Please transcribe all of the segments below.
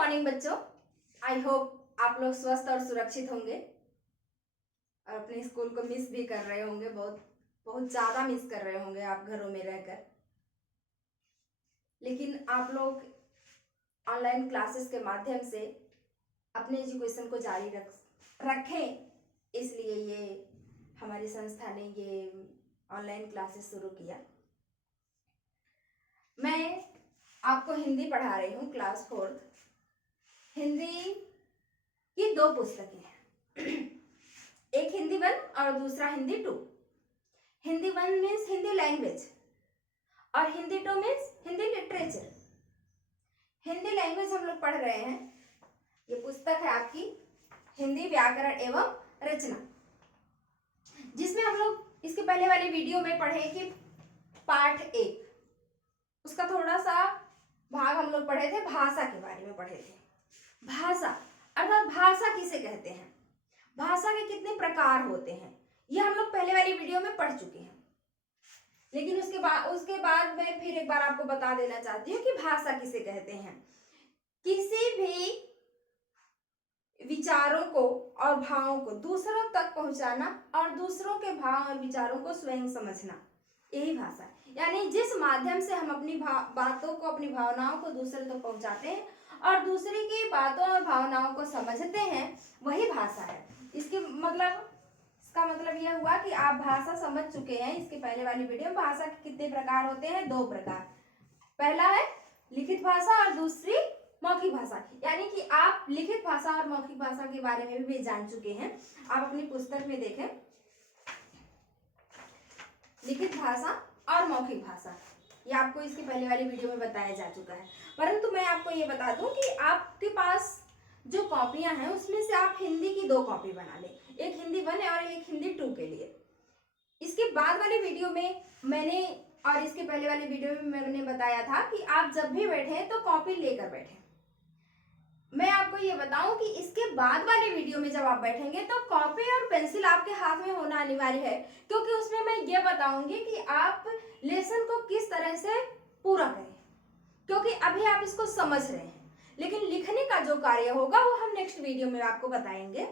Morning बच्चों। I hope आप लोग स्वस्थ और सुरक्षित होंगे और अपने स्कूल को मिस भी कर रहे होंगे। बहुत बहुत ज़्यादा मिस कर रहे होंगे आप घरों में रहकर। लेकिन आप लोग ऑनलाइन क्लासेस के माध्यम से अपने एजुकेशन को जारी रखें, इसलिए ये हमारी संस्था ने ये ऑनलाइन क्लासेस शुरू किया। मैं आपको हिंदी पढ़ा रही हूँ, क्लास 4th। हिंदी की 2 पुस्तकें हैं, एक हिंदी 1 और दूसरा हिंदी 2। हिंदी 1 मीन्स हिंदी लैंग्वेज और Hindi 2 means Hindi literature. Hindi language हम लोग पढ़ रहे हैं। ये पुस्तक है आपकी हिंदी व्याकरण एवं रचना, जिसमें हम लोग इसके पहले वाले वीडियो में पढ़े कि पाठ 1 उसका थोड़ा सा भाग हम लोग पढ़े थे, भाषा के बारे में पढ़े थे। भाषा अर्थात भाषा किसे कहते हैं, भाषा के कितने प्रकार होते हैं, ये हम लोग पहले वाली वीडियो में पढ़ चुके हैं। लेकिन उसके बाद मैं फिर एक बार आपको बता देना चाहती हूँ कि भाषा किसे कहते हैं। किसी भी विचारों को और भावों को दूसरों तक पहुंचाना और दूसरों के भाव और विचारों को स्वयं समझना, यही भाषा है। यानी जिस माध्यम से हम अपनी बातों को, अपनी भावनाओं को दूसरे तक पहुंचाते हैं और दूसरे की बातों और भावनाओं को समझते हैं, वही भाषा है। इसका मतलब यह हुआ कि आप भाषा समझ चुके हैं। इसके पहले वाली वीडियो में भाषा के कितने प्रकार होते हैं, 2 प्रकार। पहला है लिखित भाषा और दूसरी मौखिक भाषा। यानी कि आप लिखित भाषा और मौखिक भाषा के बारे में भी जान चुके हैं। आप अपनी पुस्तक में देखें, लिखित भाषा और मौखिक भाषा, ये आपको इसके पहले वाली वीडियो में बताया जा चुका है। परंतु मैं आपको ये बता दूं कि आपके पास जो कॉपियां हैं उसमें से आप हिंदी की 2 कॉपी बना लें, एक हिंदी 1 और एक हिंदी 2 के लिए। इसके बाद वाली वीडियो में मैंने और इसके पहले वाली वीडियो में मैंने बताया था कि आप जब भी बैठे तो कॉपी लेकर बैठे। मैं आपको ये बताऊं कि इसके बाद वाली वीडियो में जब आप बैठेंगे तो कॉपी और पेंसिल आपके हाथ में होना अनिवार्य है, क्योंकि उसमें मैं ये बताऊंगी कि आप लेसन को किस तरह से पूरा करें। क्योंकि अभी आप इसको समझ रहे हैं, लेकिन लिखने का जो कार्य होगा वो हम नेक्स्ट वीडियो में आपको बताएंगे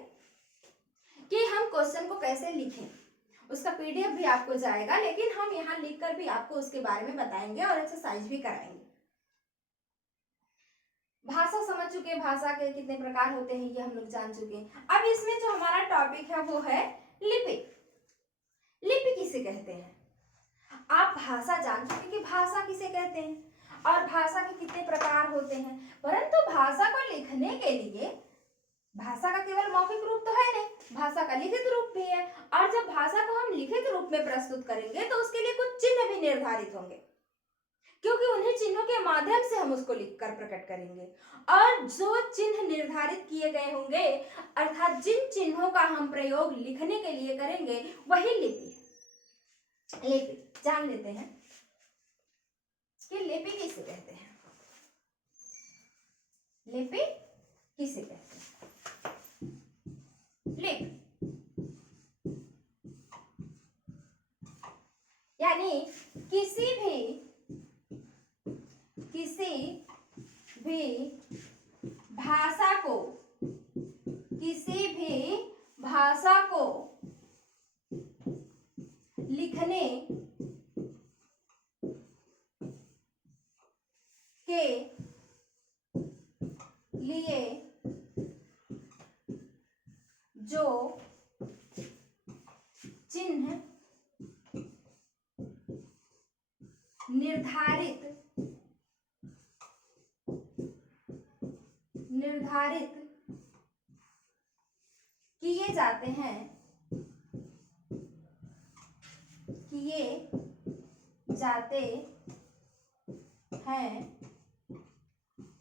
कि हम क्वेश्चन को कैसे लिखें। उसका पीडीएफ भी आपको जाएगा, लेकिन हम यहाँ लिखकर भी आपको उसके बारे में बताएंगे और एक्सरसाइज भी कराएंगे। भाषा समझ चुके, भाषा के कितने प्रकार होते हैं ये हम लोग जान चुके हैं। अब इसमें जो हमारा टॉपिक है वो है लिपि। लिपि किसे कहते हैं? आप भाषा जान चुके कि भाषा किसे कहते हैं और भाषा के कितने प्रकार होते हैं, परंतु भाषा को लिखने के लिए भाषा का केवल मौखिक रूप तो है नहीं, भाषा का लिखित रूप भी है। और जब भाषा को हम लिखित रूप में प्रस्तुत करेंगे तो उसके लिए कुछ चिन्ह भी निर्धारित होंगे, क्योंकि उन्हीं चिन्हों के माध्यम से हम उसको लिखकर प्रकट करेंगे। और जो चिन्ह निर्धारित किए गए होंगे, अर्थात जिन चिन्हों का हम प्रयोग लिखने के लिए करेंगे, वही लिपि है। लिपि जान लेते हैं कि लिपि किसे कहते हैं। लिपि किसे कहते हैं? लिपि यानी किसी भी भाषा को लिखने के लिए जो चिन्ह निर्धारित किए जाते हैं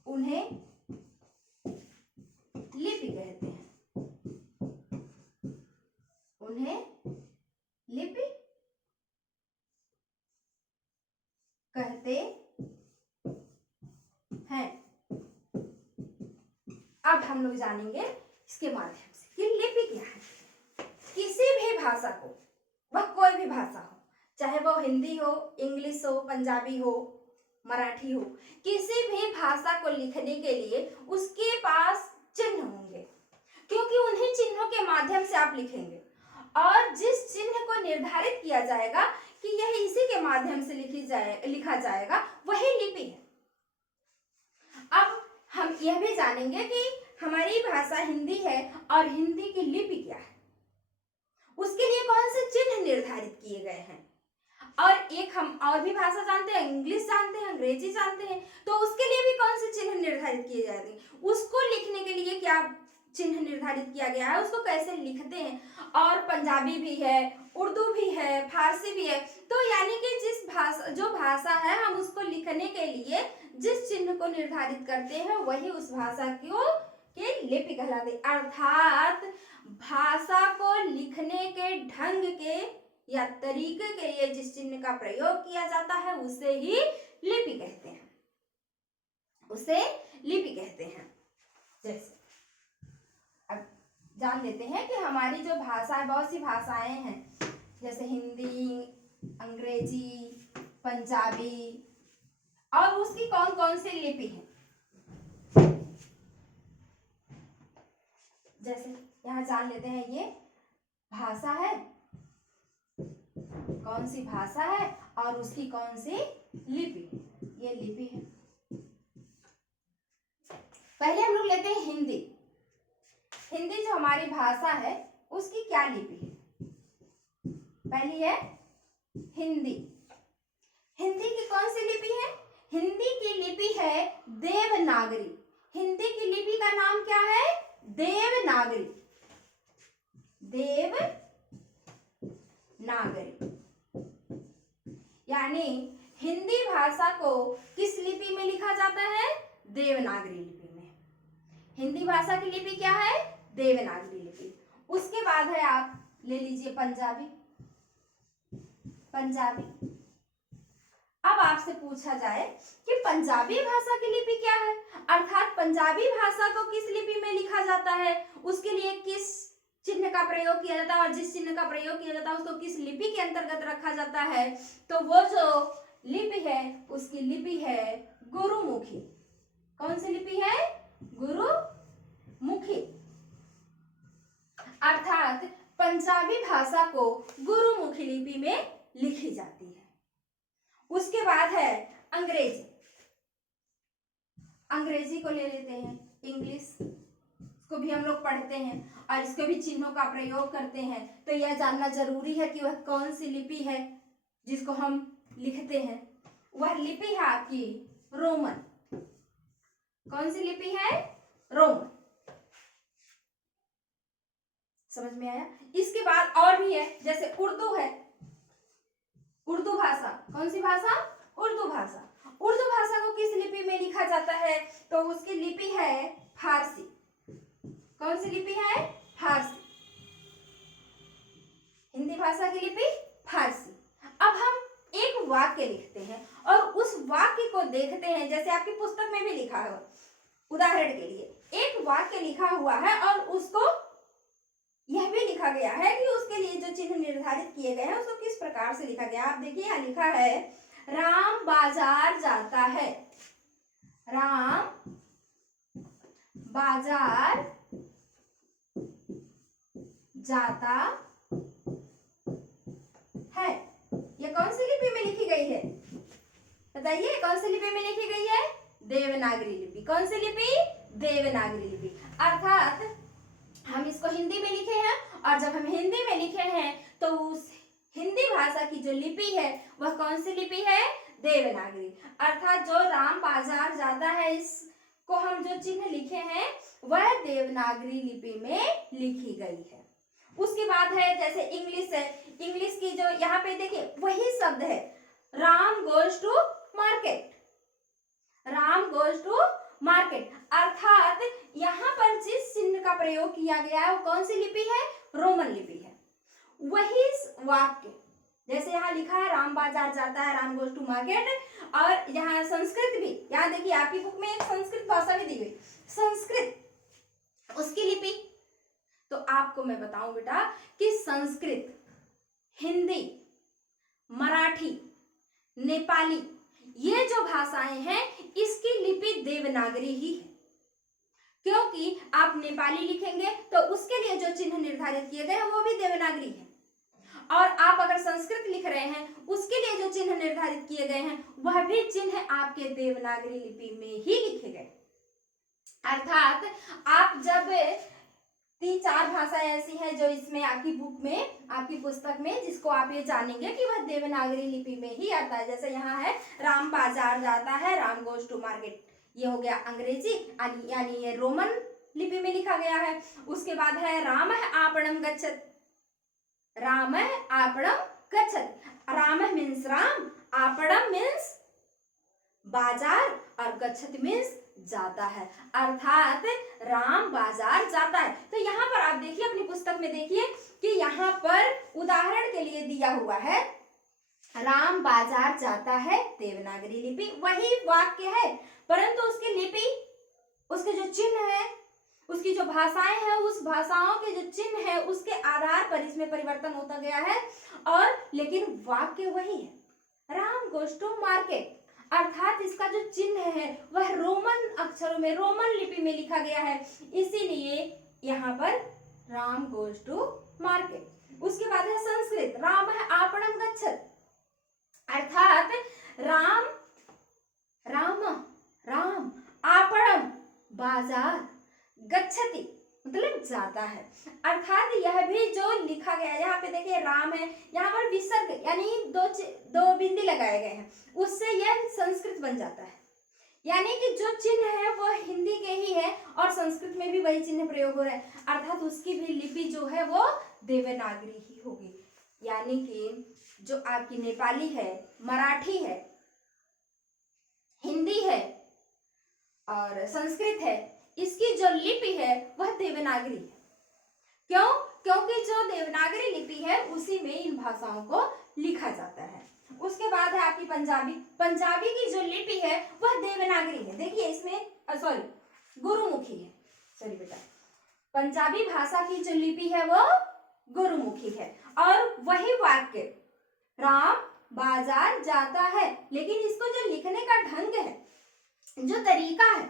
उन्हें लिपि कहते हैं। उन्हें लिपि कहते हैं। अब हम लोग जानेंगे इसके माध्यम से कि लिपि क्या है। किसी भी भाषा को, वह कोई भी भाषा हो, चाहे वो हिंदी हो, इंग्लिश हो, पंजाबी हो, मराठी हो, किसी भी भाषा को लिखने के लिए उसके पास चिन्ह होंगे, क्योंकि उन्हीं चिन्हों के माध्यम से आप लिखेंगे। और जिस चिन्ह को निर्धारित किया जाएगा कि यह इसी के माध्यम से लिखा जाएगा, वही लिपि है। अब हम यह भी जानेंगे कि हमारी भाषा हिंदी है और हिंदी की लिपि क्या है, उसके लिए कौन से चिन्ह निर्धारित किए गए हैं। और एक हम और भी भाषा जानते हैं, इंग्लिश जानते हैं, अंग्रेजी जानते हैं, तो उसके लिए भी कौन से चिन्ह निर्धारित किए जाते हैं, उसको लिखने के लिए क्या चिन्ह निर्धारित किया गया है, उसको कैसे लिखते हैं। और पंजाबी भी है, उर्दू भी है, फारसी भी है। तो यानी कि जो भाषा है, हम उसको लिखने के लिए जिस चिन्ह को निर्धारित करते हैं वही उस भाषा के लिपि कहलाती है। अर्थात भाषा को लिखने के ढंग के या तरीके के लिए जिस चिन्ह का प्रयोग किया जाता है उसे ही लिपि कहते हैं, उसे लिपि कहते हैं। जैसे अब जान लेते हैं कि हमारी जो भाषा है, बहुत सी भाषाएं हैं, जैसे हिंदी, अंग्रेजी, पंजाबी, और उसकी कौन कौन सी लिपि है। जैसे यहाँ जान लेते हैं, ये भाषा है, कौन सी भाषा है और उसकी कौन सी लिपि, ये लिपि है। पहले हम लोग लेते हैं हिंदी। हिंदी जो हमारी भाषा है उसकी क्या लिपि है। पहली है हिंदी। हिंदी की कौन सी लिपि है? हिंदी की लिपि है देवनागरी। हिंदी की लिपि का नाम क्या है? देवनागरी। देवनागरी यानी हिंदी भाषा को किस लिपि में लिखा जाता है? देवनागरी लिपि में। हिंदी भाषा की लिपि क्या है? देवनागरी लिपि। उसके बाद है, आप ले लीजिए पंजाबी। पंजाबी, अब आपसे पूछा जाए कि पंजाबी भाषा की लिपि क्या है, अर्थात पंजाबी भाषा को किस लिपि में लिखा जाता है, उसके लिए किस चिन्ह का प्रयोग किया जाता है और जिस चिन्ह का प्रयोग किया जाता है उसको किस लिपि के अंतर्गत रखा जाता है, तो वो जो लिपि है उसकी लिपि है गुरुमुखी। कौन सी लिपि है? गुरुमुखी। अर्थात पंजाबी भाषा को गुरुमुखी लिपि में लिखी जाती है। उसके बाद है अंग्रेजी। अंग्रेजी को ले लेते हैं, इंग्लिश को भी हम लोग पढ़ते हैं और इसके भी चिन्हों का प्रयोग करते हैं। तो यह जानना जरूरी है कि वह कौन सी लिपि है जिसको हम लिखते हैं। वह लिपि है आपकी रोमन। कौन सी लिपि है? रोमन। समझ में आया? इसके बाद और भी है, जैसे उर्दू है। उर्दू भाषा, कौन सी भाषा? उर्दू भाषा। उर्दू भाषा को किस लिपि में लिखा जाता है? तो उसकी लिपि है फारसी। कौन सी लिपि है? फारसी। हिंदी भाषा की लिपि फारसी। अब हम एक वाक्य लिखते हैं और उस वाक्य को देखते हैं, जैसे आपकी पुस्तक में भी लिखा है। उदाहरण के लिए एक वाक्य लिखा हुआ है और उसको यह भी लिखा गया है कि उसके लिए जो चिन्ह निर्धारित किए गए हैं उसको किस प्रकार से लिखा गया। आप देखिए, यहाँ लिखा है राम बाजार जाता है। राम बाजार जाता है। ये कौन सी लिपि में लिखी गई है? बताइए, कौन सी लिपि में लिखी गई है? देवनागरी लिपि। कौन सी लिपि? देवनागरी लिपि। अर्थात हम इसको हिंदी में लिखे हैं और जब हम हिंदी में लिखे हैं तो उस हिंदी भाषा की जो लिपि है वह कौन सी लिपि है? देवनागरी। अर्थात जो राम बाजार जाता है, इसको हम जो चिन्ह लिखे हैं वह देवनागरी लिपि में लिखी गई है। उसके बाद है जैसे इंग्लिश है। इंग्लिश की जो यहाँ पे देखिए वही शब्द है, Ram goes to market. Ram goes to market. अर्थात यहाँ पर जिस चिन्ह का प्रयोग किया गया है वो कौन सी लिपि है? रोमन लिपि है। वही वाक्य जैसे यहाँ लिखा है राम बाजार जाता है, राम गोज टू मार्केट, और यहाँ संस्कृत भी, यहाँ देखिए आपकी बुक में एक संस्कृत भाषा भी दी हुई, संस्कृत उसकी लिपि। तो आपको मैं बताऊं बेटा कि संस्कृत, हिंदी, मराठी, नेपाली, ये जो भाषाएं हैं इसकी लिपि देवनागरी ही है, क्योंकि आप नेपाली लिखेंगे तो उसके लिए जो चिन्ह निर्धारित किए गए हैं वो भी देवनागरी है, और आप अगर संस्कृत लिख रहे हैं उसके लिए जो चिन्ह निर्धारित किए गए हैं वह भी चिन्ह आपके देवनागरी लिपि में ही लिखे गए। अर्थात आप जब 3-4 भाषाएं ऐसी हैं जो इसमें आपकी बुक में, आपकी पुस्तक में, जिसको आप ये जानेंगे कि वह देवनागरी लिपि में ही आता है। जैसे यहाँ है राम बाजार जाता है, राम गोज टू मार्केट, ये हो गया अंग्रेजी यानी ये रोमन लिपि में लिखा गया है। उसके बाद है राम है आपणम गच्छत, राम है आपणम गच्छत, राम मीन्स राम, आपणम मीन्स बाजार, और गच्छत मीन्स जाता है, अर्थात राम बाजार जाता है। तो यहाँ पर आप देखिए, अपनी पुस्तक में देखिए कि यहाँ पर उदाहरण के लिए दिया हुआ है राम बाजार जाता है, देवनागरी लिपि, वही वाक्य है, परंतु उसकी लिपि, उसके जो चिन्ह है, उसकी जो भाषाएं हैं, उस भाषाओं के जो चिन्ह है उसके आधार पर इसमें परिवर्तन होता गया है, और लेकिन वाक्य वही है, राम गोज टू मार्केट, अर्थात इसका जो चिन्ह है वह रोमन अक्षरों में, रोमन लिपि में लिखा गया है, इसीलिए यहाँ पर राम गोज टू मार्केट। उसके बाद है संस्कृत, राम है आपणम गच्छत, अर्थात राम राम राम आपणम बाजार, गच्छति मतलब जाता है, अर्थात यह भी जो लिखा गया है, यहाँ पे देखिए राम है, यहाँ पर विसर्ग यानी दो बिंदी लगाए गए हैं, उससे यह संस्कृत बन जाता है, यानी कि जो चिन्ह है वो हिंदी के ही है और संस्कृत में भी वही चिन्ह प्रयोग हो रहा है, अर्थात उसकी भी लिपि जो है वो देवनागरी ही होगी। यानी कि जो आपकी नेपाली है, मराठी है, हिंदी है और संस्कृत है, इसकी जो लिपि है वह देवनागरी है। क्यों? क्योंकि जो देवनागरी लिपि है उसी में इन भाषाओं को लिखा जाता है। उसके बाद है आपकी पंजाबी, पंजाबी की जो लिपि है वह देवनागरी है। देखिए इसमें गुरुमुखी है, सॉरी बेटा, पंजाबी भाषा की जो लिपि है वो गुरुमुखी है, और वही वाक्य राम बाजार जाता है, लेकिन इसको जो लिखने का ढंग है, जो तरीका है,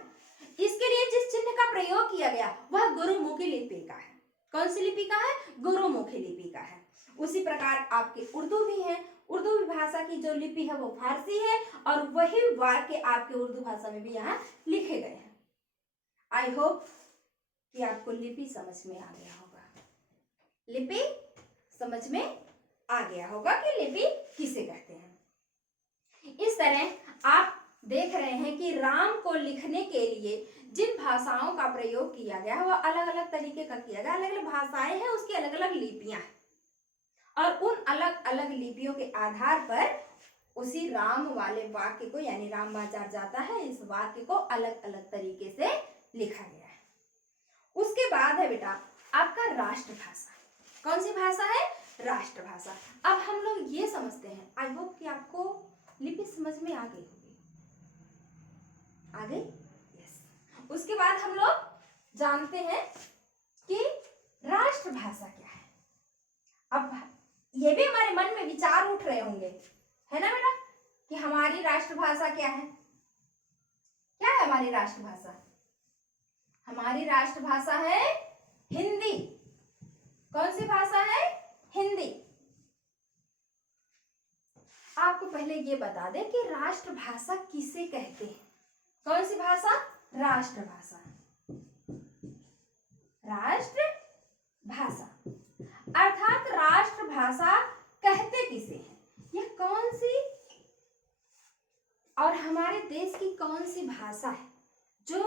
इसके लिए जिस चिन्ह का प्रयोग किया गया वह गुरुमुखी लिपि का है। कौन सी लिपि का है? गुरुमुखी लिपि का है। उसी प्रकार आपके उर्दू भी है, उर्दू भाषा की जो लिपि है वो फारसी है, और वही वाक्य आपके उर्दू भाषा में भी यहाँ लिखे गए हैं। आई होप कि आपको लिपि समझ में आ गया होगा, लिपि समझ में आ गया होगा कि लिपि किसे कहते हैं। इस तरह आप देख रहे हैं कि राम को लिखने के लिए जिन भाषाओं का प्रयोग किया गया है वह अलग अलग तरीके का किया गया, अलग अलग भाषाएं हैं, उसकी अलग अलग लिपियां हैं, और उन अलग अलग लिपियों के आधार पर उसी राम वाले वाक्य को, यानी राम बाजार जाता है, इस वाक्य को अलग अलग तरीके से लिखा गया है। उसके बाद है बेटा आपका राष्ट्रभाषा। कौन सी भाषा है? राष्ट्रभाषा। अब हम लोग ये समझते हैं, आई होप कि आपको लिपि समझ में आ गई होगी, आ गई? यस। उसके बाद हम लोग जानते हैं कि राष्ट्रभाषा क्या है। अब ये भी हमारे मन में विचार उठ रहे होंगे, है ना बेटा, कि हमारी राष्ट्रभाषा क्या है? क्या है हमारी राष्ट्रभाषा? हमारी राष्ट्रभाषा है हिंदी। कौन सी भाषा है? हिंदी। आपको पहले ये बता दें कि राष्ट्रभाषा किसे कहते हैं। कौन सी भाषा? राष्ट्रभाषा। राष्ट्रभाषा अर्थात राष्ट्रभाषा कहते किसे हैं? यह कौन सी और हमारे देश की कौन सी भाषा है जो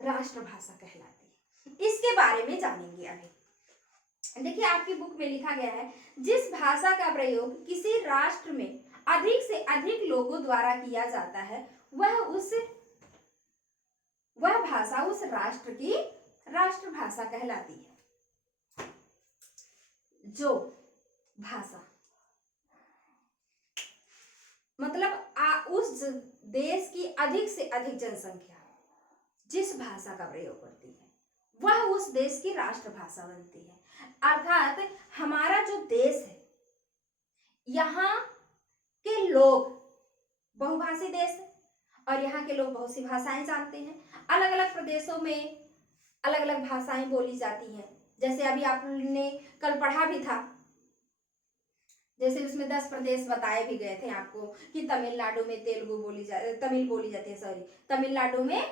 राष्ट्रभाषा कहलाती है, इसके बारे में जानेंगे अभी। देखिए आपकी बुक में लिखा गया है, जिस भाषा का प्रयोग किसी राष्ट्र में अधिक से अधिक लोगों द्वारा किया जाता है वह भाषा उस राष्ट्र की राष्ट्रभाषा कहलाती है। जो भाषा मतलब उस देश की अधिक से अधिक जनसंख्या जिस भाषा का प्रयोग करती है वह उस देश की राष्ट्रभाषा बनती है। अर्थात हमारा जो देश है, यहाँ के लोग बहुभाषी देश है, और यहाँ के लोग बहुत सी भाषाएं जानते हैं। अलग अलग प्रदेशों में अलग अलग भाषाएं बोली जाती हैं। जैसे अभी आपने कल पढ़ा भी था, जैसे उसमें 10 प्रदेश बताए भी गए थे आपको कि तमिलनाडु में तमिल बोली जाती है, सॉरी, तमिलनाडु में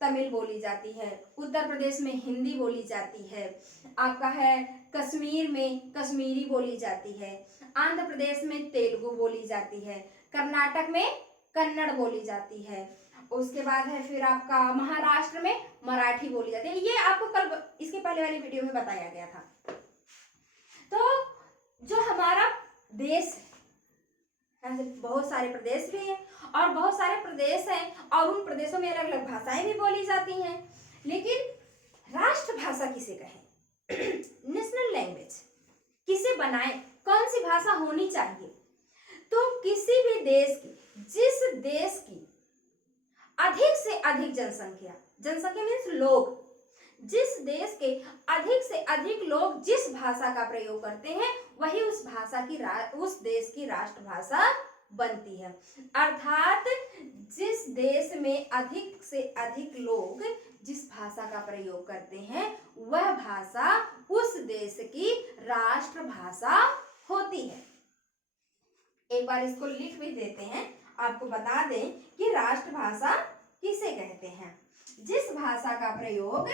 तमिल बोली जाती है, उत्तर प्रदेश में हिंदी बोली जाती है, आपका है कश्मीर में कश्मीरी बोली जाती है, आंध्र प्रदेश में तेलुगु बोली जाती है, कर्नाटक में कन्नड़ बोली जाती है, उसके बाद है फिर आपका महाराष्ट्र में मराठी बोली जाती है। ये आपको कल इसके पहले वाली वीडियो में बताया गया था। तो जो हमारा देश है, बहुत सारे प्रदेश भी हैं और बहुत सारे प्रदेश हैं और उन प्रदेशों में अलग अलग भाषाएं भी बोली जाती हैं। लेकिन राष्ट्रभाषा किसे कहें, नेशनल लैंग्वेज किसे बनाए, कौन सी भाषा होनी चाहिए? तो किसी भी देश की, जिस देश की अधिक से अधिक जनसंख्या, जनसंख्या मीन्स लोग, जिस देश के अधिक से अधिक लोग जिस भाषा का प्रयोग करते हैं वही उस देश की राष्ट्रभाषा बनती है। अर्थात जिस देश में अधिक से अधिक लोग जिस भाषा का प्रयोग करते हैं वह भाषा उस देश की राष्ट्रभाषा होती है। एक बार इसको लिख भी देते हैं, आपको बता दें कि राष्ट्रभाषा किसे कहते हैं। जिस भाषा का प्रयोग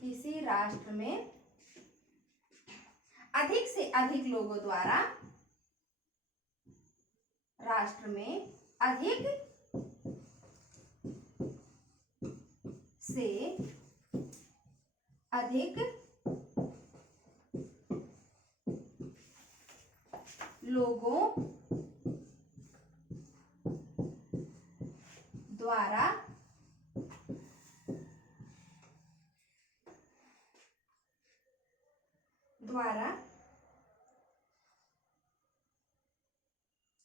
किसी राष्ट्र में अधिक से अधिक लोगों द्वारा राष्ट्र में अधिक से अधिक लोगों द्वारा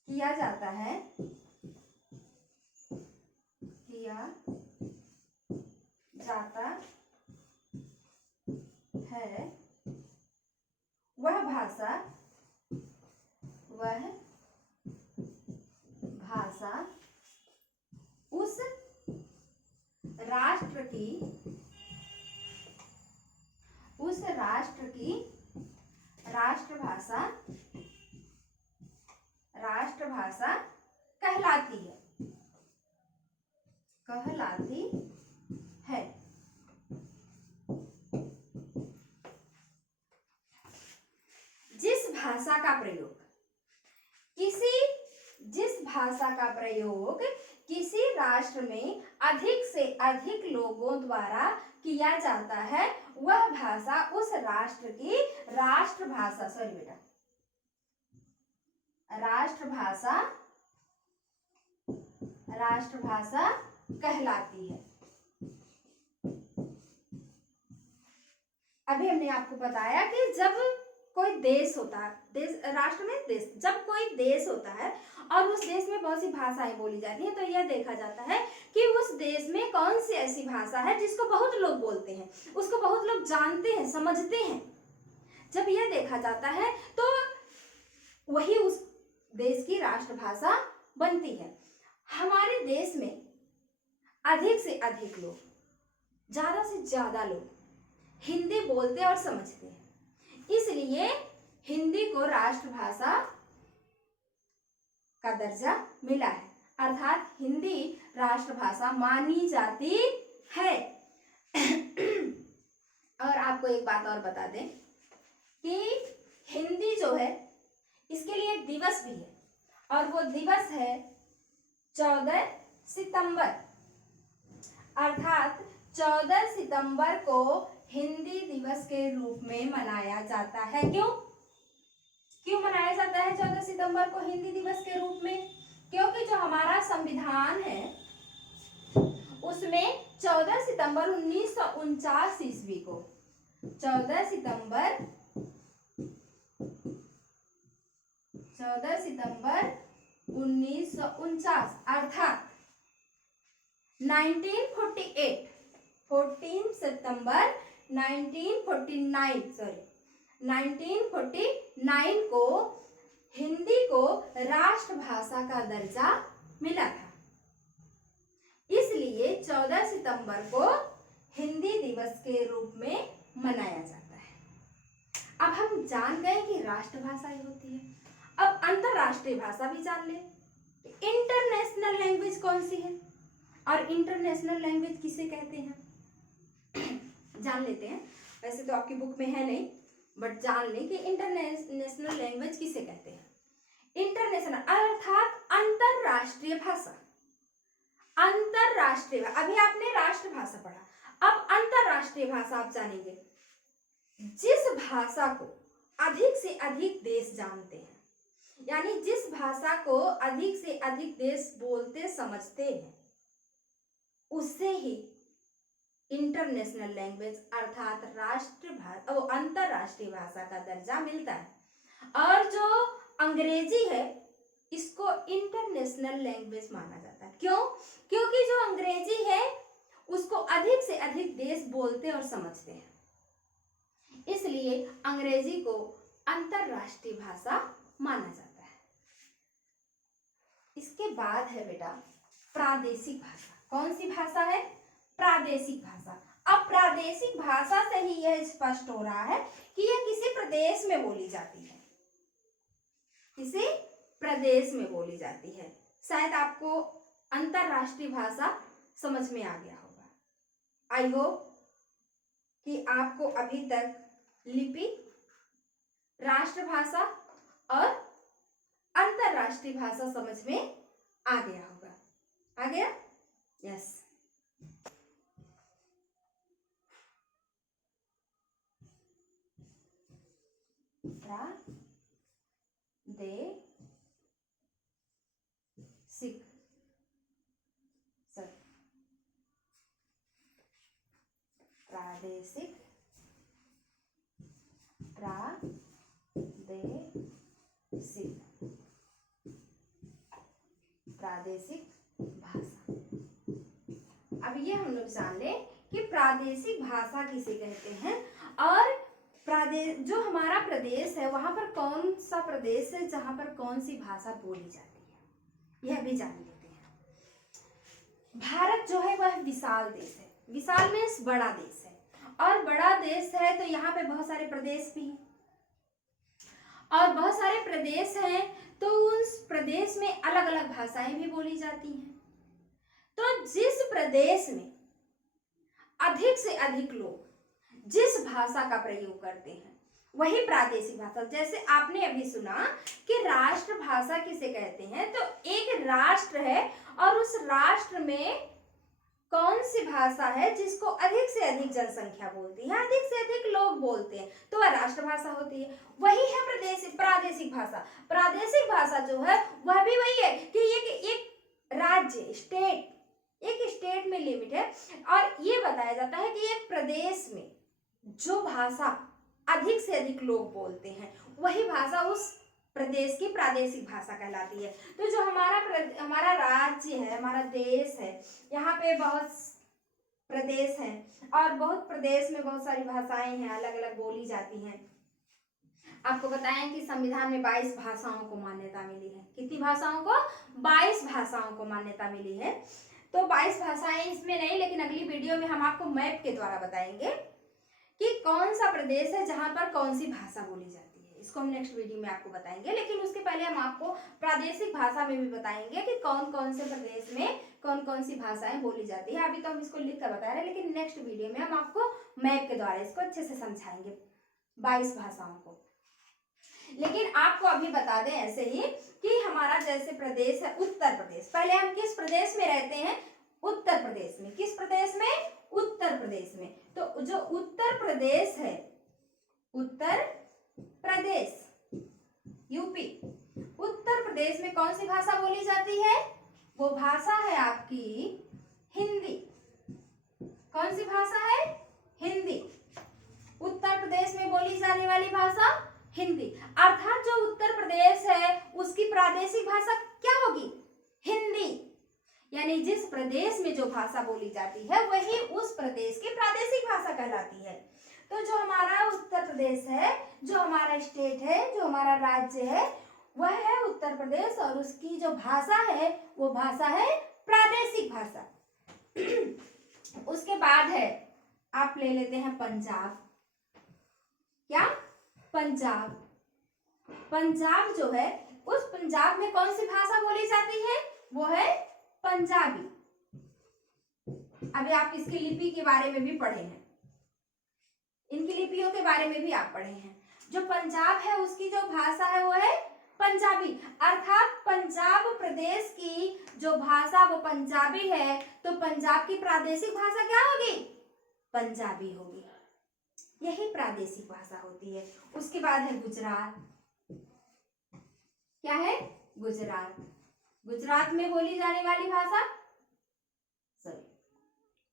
किया जाता है वह भाषा उस राष्ट्र की राष्ट्रभाषा कहलाती है। जिस भाषा का प्रयोग किसी राष्ट्र में अधिक से अधिक लोगों द्वारा किया जाता है वह भाषा उस राष्ट्र की राष्ट्रभाषा कहलाती है। अभी हमने आपको बताया कि जब कोई देश होता है, जब कोई देश होता है और उस देश में बहुत सी भाषाएं बोली जाती हैं तो यह देखा जाता है कि उस देश में कौन सी ऐसी भाषा है जिसको बहुत लोग बोलते हैं, उसको बहुत लोग जानते हैं, समझते हैं। जब यह देखा जाता है तो वही उस देश की राष्ट्रभाषा बनती है। हमारे देश में अधिक से अधिक लोग, ज्यादा से ज्यादा लोग हिंदी बोलते और समझते हैं, इसलिए हिंदी को राष्ट्रभाषा का दर्जा मिला है, अर्थात हिंदी राष्ट्रभाषा मानी जाती है। और आपको एक बात और बता दें कि हिंदी जो है इसके लिए एक दिवस भी है और वो दिवस है 14 सितंबर, अर्थात 14 सितंबर को हिंदी दिवस के रूप में मनाया जाता है। क्यों मनाया जाता है 14 सितंबर को हिंदी दिवस के रूप में? क्योंकि जो हमारा संविधान है उसमें 14 सितंबर 1949 ईस्वी को 14 सितंबर 14 सितंबर 1949 अर्थात 1948, 14 सितंबर 1949 को हिंदी को राष्ट्रभाषा का दर्जा मिला था। इसलिए 14 सितंबर को हिंदी दिवस के रूप में मनाया जाता है। अब हम जान गए कि राष्ट्रभाषा ही होती है। अब अंतरराष्ट्रीय भाषा भी जान ले। इंटरनेशनल लैंग्वेज कौन सी है और इंटरनेशनल लैंग्वेज किसे कहते हैं जान लेते हैं। वैसे तो आपकी बुक में है नहीं, बट जान लें कि इंटरनेशनल लैंग्वेज किसे कहते हैं। इंटरनेशनल अर्थात अंतरराष्ट्रीय भाषा। अंतरराष्ट्रीय, अभी आपने राष्ट्रभाषा पढ़ा, अब अंतरराष्ट्रीय भाषा आप जानेंगे। जिस भाषा को अधिक से अधिक देश जानते हैं, यानी जिस भाषा को अधिक से अधिक देश बोलते समझते हैं, उससे ही इंटरनेशनल लैंग्वेज अर्थात राष्ट्रभाषा वो अंतरराष्ट्रीय भाषा का दर्जा मिलता है। और जो अंग्रेजी है इसको इंटरनेशनल लैंग्वेज माना जाता है। क्यों? क्योंकि जो अंग्रेजी है उसको अधिक से अधिक देश बोलते और समझते हैं, इसलिए अंग्रेजी को अंतरराष्ट्रीय भाषा माना जाता है। इसके बाद है बेटा प्रादेशिक भाषा। कौन सी भाषा है? प्रादेशिक भाषा। अब प्रादेशिक भाषा से ही यह स्पष्ट हो रहा है कि यह किसी प्रदेश में बोली जाती है, किसी प्रदेश में बोली जाती है। शायद आपको अंतरराष्ट्रीय भाषा समझ में आ गया होगा। आई होप कि आपको अभी तक लिपि, राष्ट्रभाषा और अंतरराष्ट्रीय भाषा समझ में आ गया होगा। आ गया? यस। प्रादेशिक प्रादेशिक प्रादेशिक भाषा। अब ये हम लोग जान लें कि प्रादेशिक भाषा किसे कहते हैं और जो हमारा प्रदेश है वहां पर कौन सा प्रदेश है जहां पर कौन सी भाषा बोली जाती है, यह भी जान लेते हैं। भारत जो है वह विशाल देश है। विशाल मीन्स बड़ा देश है, और बड़ा देश है तो यहाँ पे बहुत सारे प्रदेश भी हैं, और बहुत सारे प्रदेश हैं तो उस प्रदेश में अलग अलग भाषाएं भी बोली जाती हैं। तो जिस प्रदेश में अधिक से अधिक लोग जिस भाषा का प्रयोग करते हैं वही प्रादेशिक भाषा। जैसे आपने अभी सुना कि राष्ट्रभाषा किसे कहते हैं, तो एक राष्ट्र है और उस राष्ट्र में कौन सी भाषा है जिसको अधिक से अधिक जनसंख्या बोलती है, अधिक से अधिक लोग बोलते हैं, तो वह राष्ट्रभाषा होती है। वही है प्रादेशिक भाषा। प्रादेशिक भाषा जो है वह भी वही है कि एक राज्य, स्टेट, एक स्टेट में लिमिट है, और ये बताया जाता है कि एक प्रदेश में जो भाषा अधिक से अधिक लोग बोलते हैं वही भाषा उस प्रदेश की प्रादेशिक भाषा कहलाती है। तो जो हमारा राज्य है, हमारा देश है, यहाँ पे बहुत प्रदेश हैं और बहुत प्रदेश में बहुत सारी भाषाएं हैं, अलग अलग बोली जाती हैं। आपको बताएं कि संविधान में 22 भाषाओं को मान्यता मिली है। कितनी भाषाओं को? 22 भाषाओं को मान्यता मिली है। तो 22 भाषाएं इसमें नहीं, लेकिन अगली वीडियो में हम आपको मैप के द्वारा बताएंगे कि कौन सा प्रदेश है जहां पर कौन सी भाषा बोली जाती है। इसको हम नेक्स्ट वीडियो में आपको बताएंगे, लेकिन उसके पहले हम आपको प्रादेशिक भाषा में भी बताएंगे कि कौन कौन से प्रदेश में कौन कौन सी भाषाएं बोली जाती है। अभी तो हम इसको लिख कर बता रहे हैं, लेकिन नेक्स्ट वीडियो में हम आपको मैप के द्वारा इसको अच्छे से समझाएंगे 22 भाषाओं को। लेकिन आपको अभी बता दें ऐसे ही कि हमारा जैसे प्रदेश है उत्तर प्रदेश, पहले हम किस प्रदेश में रहते हैं? उत्तर प्रदेश में। किस प्रदेश में? उत्तर प्रदेश में। तो जो उत्तर प्रदेश है, उत्तर प्रदेश, यूपी, उत्तर प्रदेश में कौन सी भाषा बोली जाती है? वो भाषा है आपकी हिंदी। कौन सी भाषा है? हिंदी। उत्तर प्रदेश में बोली जाने वाली भाषा हिंदी। अर्थात जो उत्तर प्रदेश है उसकी प्रादेशिक भाषा क्या होगी? हिंदी। यानी जिस प्रदेश में जो भाषा बोली जाती है वही उस प्रदेश की प्रादेशिक भाषा कहलाती है। तो जो हमारा उत्तर प्रदेश है, जो हमारा स्टेट है, जो हमारा राज्य है, वह है उत्तर प्रदेश और उसकी जो भाषा है वो भाषा है प्रादेशिक भाषा। उसके बाद है, आप ले लेते हैं पंजाब। क्या? पंजाब। पंजाब जो है, उस पंजाब में कौन सी भाषा बोली जाती है? वो है पंजाबी। अभी आप इसकी लिपि के बारे में भी पढ़े हैं, इनकी लिपियों के बारे में भी आप पढ़े हैं। जो पंजाब है उसकी जो भाषा है वो है पंजाबी। अर्थात पंजाब प्रदेश की जो भाषा वो पंजाबी है, तो पंजाब की प्रादेशिक भाषा क्या होगी? पंजाबी होगी। यही प्रादेशिक भाषा होती है। उसके बाद है गुजरात। क्या है? गुजरात। गुजरात में बोली जाने वाली भाषा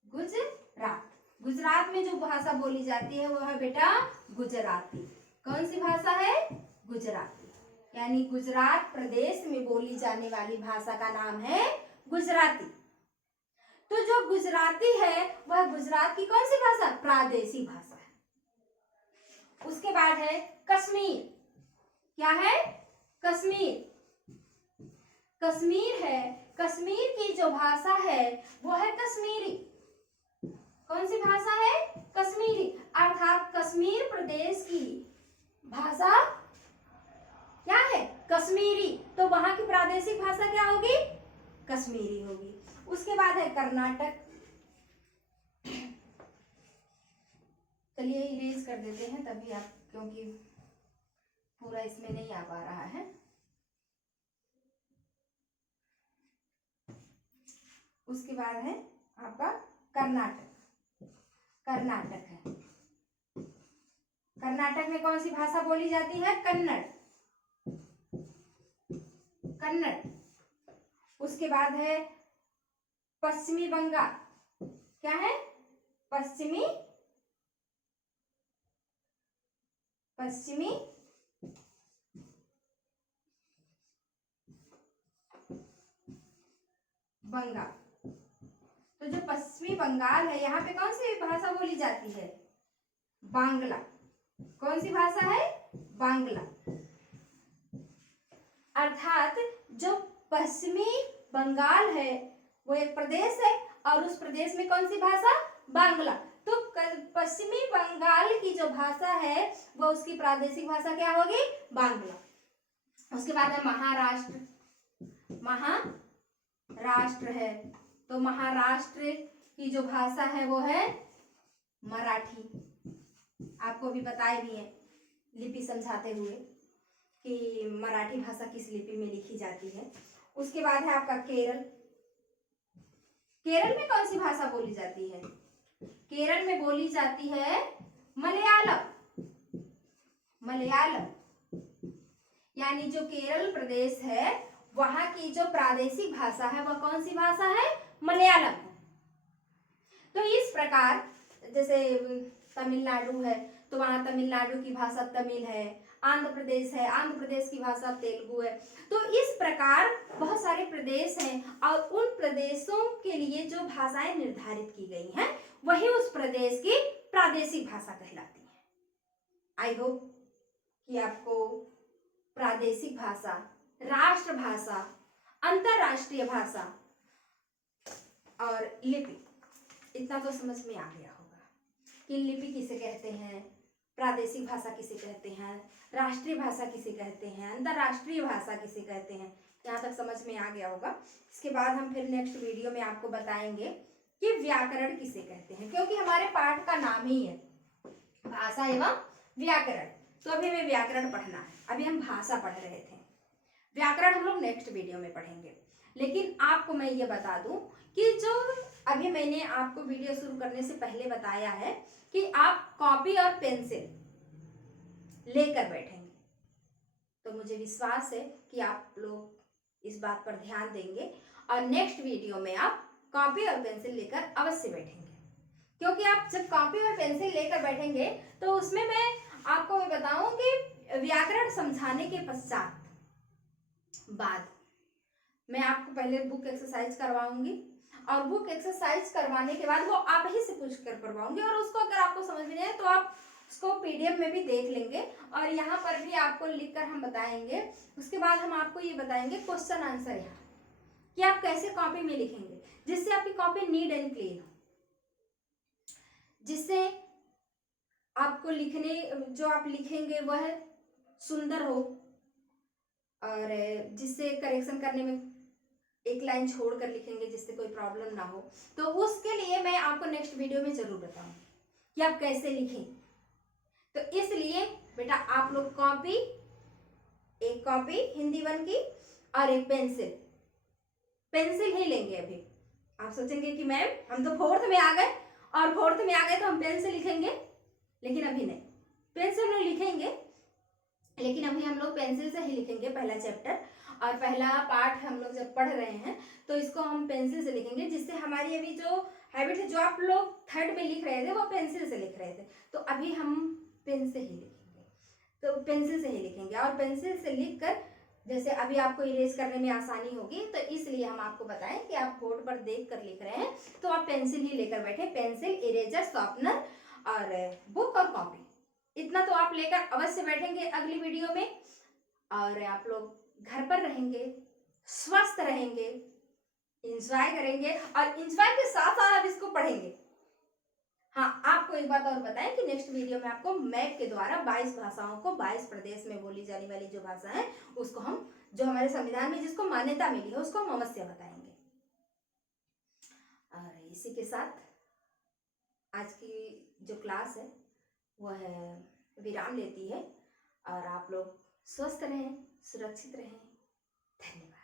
गुजरात। गुजरात में जो भाषा बोली जाती है वो है बेटा गुजराती। कौन सी भाषा है? गुजराती। यानी गुजरात प्रदेश में बोली जाने वाली भाषा का नाम है गुजराती। तो जो गुजराती है वह गुजरात की कौन सी भाषा? प्रादेशिक भाषा है। उसके बाद है कश्मीर। क्या है? कश्मीर। कश्मीर है, कश्मीर की जो भाषा है वो है कश्मीरी। कौन सी भाषा है? कश्मीरी। अर्थात कश्मीर प्रदेश की भाषा क्या है? कश्मीरी। तो वहां की प्रादेशिक भाषा क्या होगी? कश्मीरी होगी। उसके बाद है कर्नाटक। चलिए इरेज कर देते हैं तभी आप, क्योंकि पूरा इसमें नहीं आ पा रहा है। उसके बाद है आपका कर्नाटक। कर्नाटक है, कर्नाटक में कौन सी भाषा बोली जाती है? कन्नड़। कन्नड़। उसके बाद है पश्चिमी बंगाल। क्या है? पश्चिमी बंगाल। तो जो पश्चिमी बंगाल है यहाँ पे कौन सी भाषा बोली जाती है? बांग्ला। कौन सी भाषा है? बांग्ला। अर्थात जो पश्चिमी बंगाल है वो एक प्रदेश है और उस प्रदेश में कौन सी भाषा? बांग्ला। तो पश्चिमी बंगाल की जो भाषा है वो उसकी प्रादेशिक भाषा क्या होगी? बांग्ला। उसके बाद है महाराष्ट्र। महाराष्ट्र है, तो महाराष्ट्र की जो भाषा है वो है मराठी। आपको भी बताए भी है लिपि समझाते हुए कि मराठी भाषा किस लिपि में लिखी जाती है। उसके बाद है आपका केरल। केरल में कौन सी भाषा बोली जाती है? केरल में बोली जाती है मलयालम। मलयालम। यानी जो केरल प्रदेश है वहां की जो प्रादेशिक भाषा है वह कौन सी भाषा है? मलयालम। तो इस प्रकार जैसे तमिलनाडु है तो वहां तमिलनाडु की भाषा तमिल है। आंध्र प्रदेश है, आंध्र प्रदेश की भाषा तेलुगु है। तो इस प्रकार बहुत सारे प्रदेश हैं और उन प्रदेशों के लिए जो भाषाएं निर्धारित की गई हैं वही उस प्रदेश की प्रादेशिक भाषा कहलाती है। आई होप कि आपको प्रादेशिक भाषा, राष्ट्र भाषा, अंतरराष्ट्रीय भाषा और लिपि इतना तो समझ में आ गया होगा कि लिपि किसे कहते हैं, प्रादेशिक भाषा किसे कहते हैं, राष्ट्रीय भाषा किसे कहते हैं, अंतरराष्ट्रीय भाषा किसे कहते हैं। यहाँ तक समझ में आ गया होगा। इसके बाद हम फिर नेक्स्ट वीडियो में आपको बताएंगे कि व्याकरण किसे कहते हैं, क्योंकि हमारे पाठ का नाम ही है भाषा एवं व्याकरण। तो अभी हमें व्याकरण पढ़ना है, अभी हम भाषा पढ़ रहे थे। व्याकरण हम लोग नेक्स्ट वीडियो में पढ़ेंगे। लेकिन आपको मैं ये बता दूं कि जो अभी मैंने आपको वीडियो शुरू करने से पहले बताया है कि आप कॉपी और पेंसिल लेकर बैठेंगे, तो मुझे विश्वास है कि आप लोग इस बात पर ध्यान देंगे और नेक्स्ट वीडियो में आप कॉपी और पेंसिल लेकर अवश्य बैठेंगे। क्योंकि आप जब कॉपी और पेंसिल लेकर बैठेंगे तो उसमें मैं आपको बताऊं कि व्याकरण समझाने के बाद मैं आपको पहले बुक एक्सरसाइज करवाऊंगी, और बुक एक्सरसाइज करवाने के बाद वो आप ही से पूछ कर करवाऊंगी, और उसको अगर आपको समझ में नहीं आए तो आप उसको पीडीएफ में भी देख लेंगे, और यहाँ पर भी आपको लिख कर हम बताएंगे। उसके बाद हम आपको ये बताएंगे क्वेश्चन आंसर यहाँ कि आप कैसे कॉपी में लिखेंगे जिससे आपकी कॉपी नीट एंड क्लीन हो, जिससे आपको लिखने जो आप लिखेंगे वह सुंदर हो, और जिससे करेक्शन करने में एक लाइन छोड़कर लिखेंगे जिससे कोई प्रॉब्लम ना हो। तो उसके लिए मैं आपको नेक्स्ट वीडियो में जरूर बताऊंगी कि आप कैसे लिखें। तो इसलिए बेटा आप लोग एक कॉपी हिंदी 1 की और एक पेंसिल ही लेंगे। अभी आप सोचेंगे कि मैम हम तो 4th में आ गए, और 4th में आ गए तो हम पेन से लिखेंगे, लेकिन अभी नहीं, पेंसिल में लिखेंगे, लेकिन अभी हम लोग पेंसिल से ही लिखेंगे पहला चैप्टर, और पहला पार्ट हम लोग जब पढ़ रहे हैं तो इसको हम पेंसिल से लिखेंगे, जिससे हमारी अभी जो हैबिट है, जो आप लोग 3rd में लिख रहे थे वो पेंसिल से लिख रहे थे, तो अभी हम पेन से ही लिखेंगे, तो पेंसिल से ही लिखेंगे। और पेंसिल से लिख कर जैसे अभी आपको इरेज करने में आसानी होगी, तो इसलिए हम आपको बताएं कि आप बोर्ड पर देख कर लिख रहे हैं तो आप पेंसिल ही लेकर बैठे, पेंसिल, इरेजर, शार्पनर और बुक और कॉपी, इतना तो आप लेकर अवश्य बैठेंगे अगली वीडियो में। और आप लोग घर पर रहेंगे, स्वस्थ रहेंगे, इंजॉय करेंगे, और इंजॉय के साथ साथ आप इसको पढ़ेंगे। हाँ, आपको एक बात और बताएं कि नेक्स्ट वीडियो में आपको मैप के द्वारा 22 भाषाओं को, 22 प्रदेश में बोली जाने वाली जो भाषा है उसको हम, जो हमारे संविधान में जिसको मान्यता मिली है, उसको हम अवश्य बताएंगे। और इसी के साथ आज की जो क्लास है वह विराम लेती है, और आप लोग स्वस्थ रहें, सुरक्षित रहें। धन्यवाद।